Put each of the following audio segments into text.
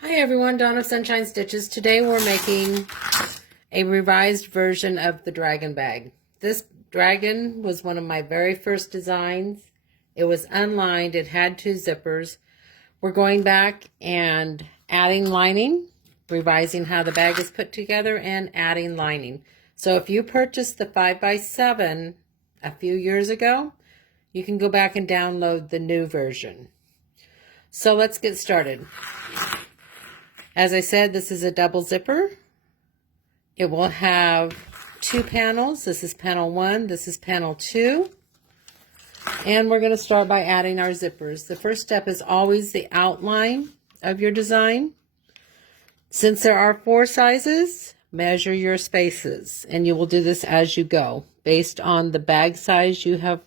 Hi everyone, Dawn of Sunshine Stitches. Today we're making a revised version of the dragon bag. This dragon was one of my very first designs. It was unlined, it had 2 zippers. We're going back and adding lining, revising how the bag is put together, and adding lining. So if you purchased the 5x7 a few years ago, you can go back and download the new version. So let's get started. As I said, this is a double zipper. It will have 2 panels. This is panel 1, this is panel 2. And we're going to start by adding our zippers. The first step is always the outline of your design. Since there are 4 sizes, measure your spaces. And you will do this as you go, based on the bag size you have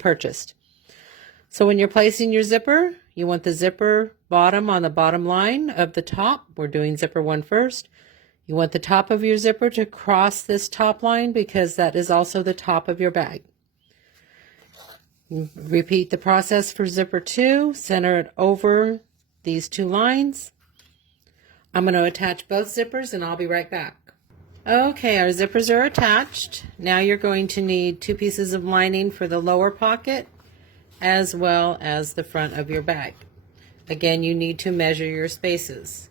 purchased. So when you're placing your zipper, you want the zipper bottom on the bottom line of the top. We're doing zipper 1 first. You want the top of your zipper to cross this top line because that is also the top of your bag. Repeat the process for zipper 2. Center it over these 2 lines. I'm going to attach both zippers and I'll be right back. Okay, our zippers are attached. Now you're going to need 2 pieces of lining for the lower pocket as well as the front of your bag. Again, you need to measure your spaces.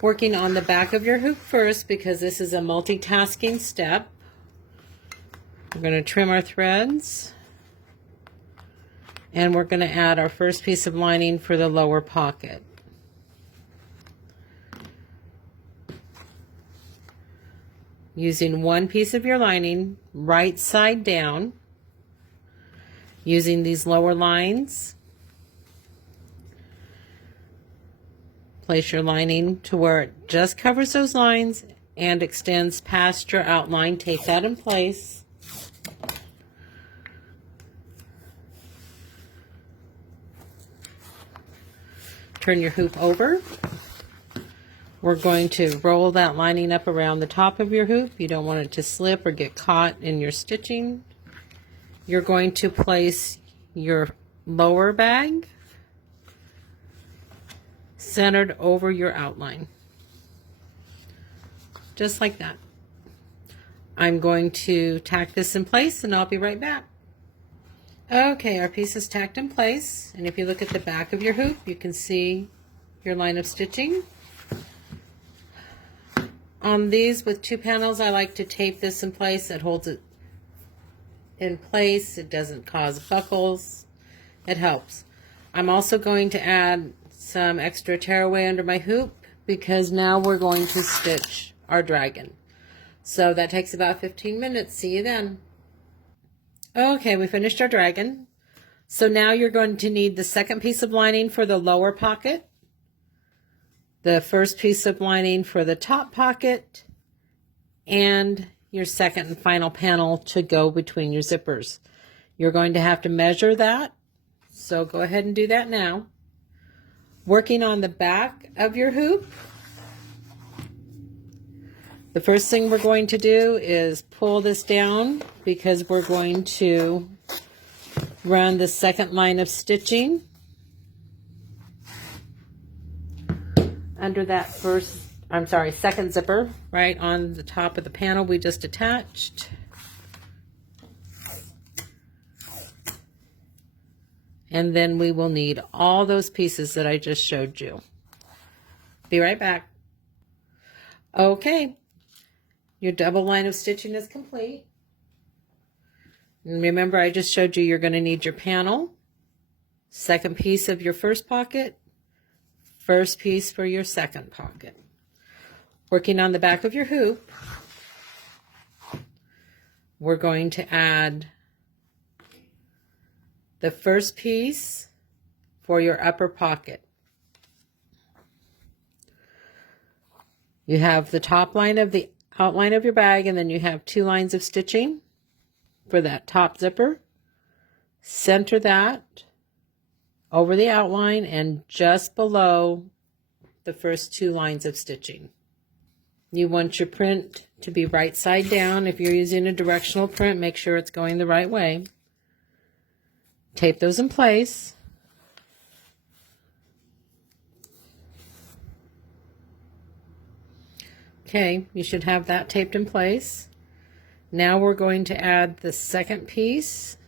Working on the back of your hoop first because this is a multitasking step. We're going to trim our threads and we're going to add our first piece of lining for the lower pocket. Using 1 piece of your lining, right side down, using these lower lines, place your lining to where it just covers those lines and extends past your outline. Take that in place. Turn your hoop over. We're going to roll that lining up around the top of your hoop. You don't want it to slip or get caught in your stitching. You're going to place your lower bag centered over your outline. Just like that. I'm going to tack this in place and I'll be right back. Okay, our piece is tacked in place, and if you look at the back of your hoop, you can see your line of stitching. On these with 2 panels, I like to tape this in place. It holds it in place. It doesn't cause buckles. It helps. I'm also going to add some extra tearaway under my hoop because now we're going to stitch our dragon. So that takes about 15 minutes. See you then. Okay, we finished our dragon. So now you're going to need the second piece of lining for the lower pocket, the first piece of lining for the top pocket, and your second and final panel to go between your zippers. You're going to have to measure that, so go ahead and do that now. Working on the back of your hoop, the first thing we're going to do is pull this down because we're going to run the second line of stitching under that second zipper right on the top of the panel we just attached. And then we will need all those pieces that I just showed you. Be right back. Okay, your double line of stitching is complete. And remember, I just showed you you're going to need your panel, second piece of your first pocket, first piece for your second pocket. Working on the back of your hoop, we're going to add the first piece for your upper pocket. You have the top line of the outline of your bag, and then you have 2 lines of stitching for that top zipper. Center that over the outline and just below the first 2 lines of stitching. You want your print to be right side down. If you're using a directional print, make sure it's going the right way. Tape those in place. Okay, you should have that taped in place. Now we're going to add the second piece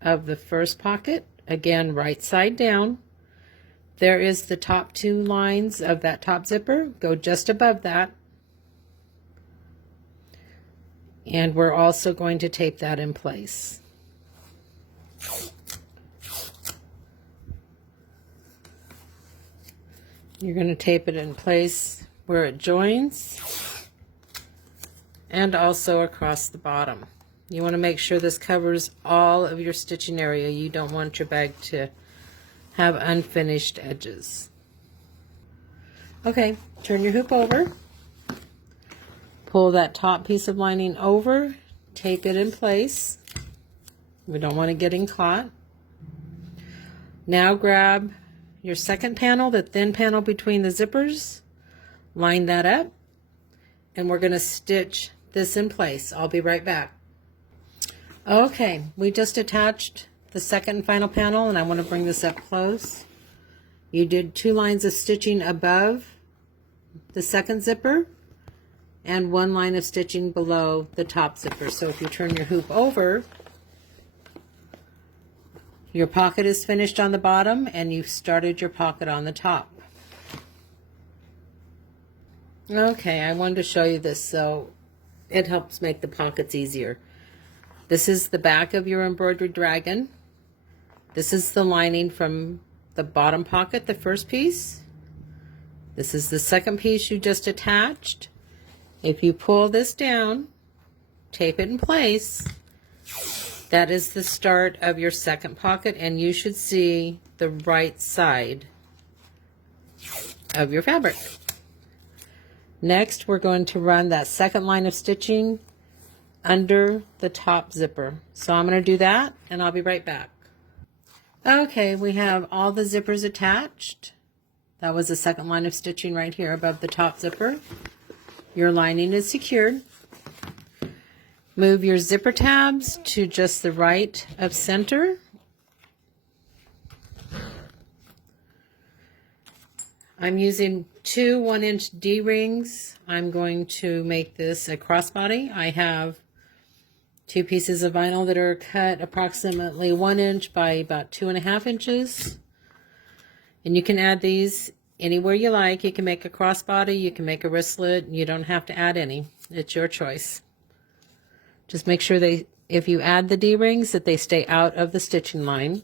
of the first pocket, again right side down. There is the top 2 lines of that top zipper, go just above that. And we're also going to tape that in place. You're going to tape it in place where it joins and also across the bottom. You want to make sure this covers all of your stitching area. You don't want your bag to have unfinished edges. Okay, turn your hoop over. Pull that top piece of lining over, tape it in place. We don't want it getting caught. Now grab your second panel, the thin panel between the zippers, line that up, and we're going to stitch this in place. I'll be right back. Okay, we just attached the second and final panel, and I want to bring this up close. You did 2 lines of stitching above the second zipper and 1 line of stitching below the top zipper. So if you turn your hoop over, your pocket is finished on the bottom and you've started your pocket on the top. Okay, I wanted to show you this so it helps make the pockets easier. This is the back of your embroidered dragon. This is the lining from the bottom pocket, the first piece. This is the second piece you just attached. If you pull this down, tape it in place, that is the start of your second pocket, and you should see the right side of your fabric. Next, we're going to run that second line of stitching under the top zipper. So I'm going to do that, and I'll be right back. Okay, we have all the zippers attached. That was the second line of stitching right here above the top zipper. Your lining is secured. Move your zipper tabs to just the right of center. I'm using 2 1-inch D-rings. I'm going to make this a crossbody. I have 2 pieces of vinyl that are cut approximately 1 inch by about 2.5 inches. And you can add these anywhere you like. You can make a crossbody, you can make a wristlet. You don't have to add any. It's your choice. Just make sure if you add the D-rings, that they stay out of the stitching line.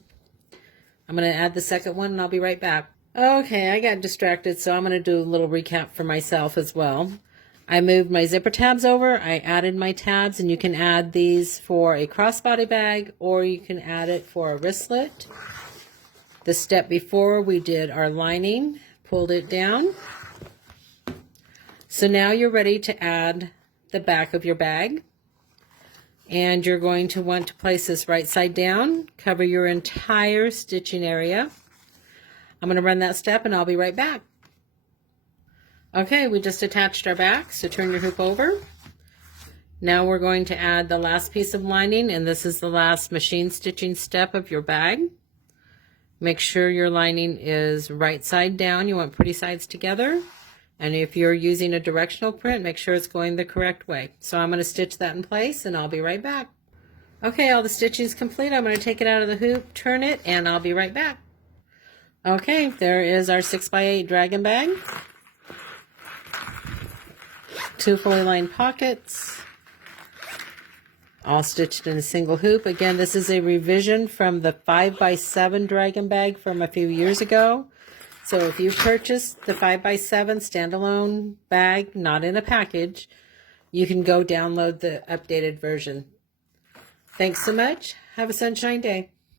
I'm going to add the second one and I'll be right back. Okay, I got distracted, so I'm going to do a little recap for myself as well. I moved my zipper tabs over, I added my tabs, and you can add these for a crossbody bag or you can add it for a wristlet. The step before, we did our lining, pulled it down. So now you're ready to add the back of your bag. And you're going to want to place this right side down, cover your entire stitching area. I'm going to run that step and I'll be right back. Okay, we just attached our back, so turn your hoop over. Now we're going to add the last piece of lining, and this is the last machine stitching step of your bag. Make sure your lining is right side down. You want pretty sides together. And if you're using a directional print, make sure it's going the correct way. So I'm going to stitch that in place and I'll be right back. Okay, all the stitching is complete. I'm going to take it out of the hoop, turn it, and I'll be right back. Okay, there is our 6x8 dragon bag. 2 fully lined pockets, all stitched in a single hoop. Again, this is a revision from the 5x7 dragon bag from a few years ago. So if you purchased the 5x7 standalone bag, not in a package, you can go download the updated version. Thanks so much. Have a sunshine day.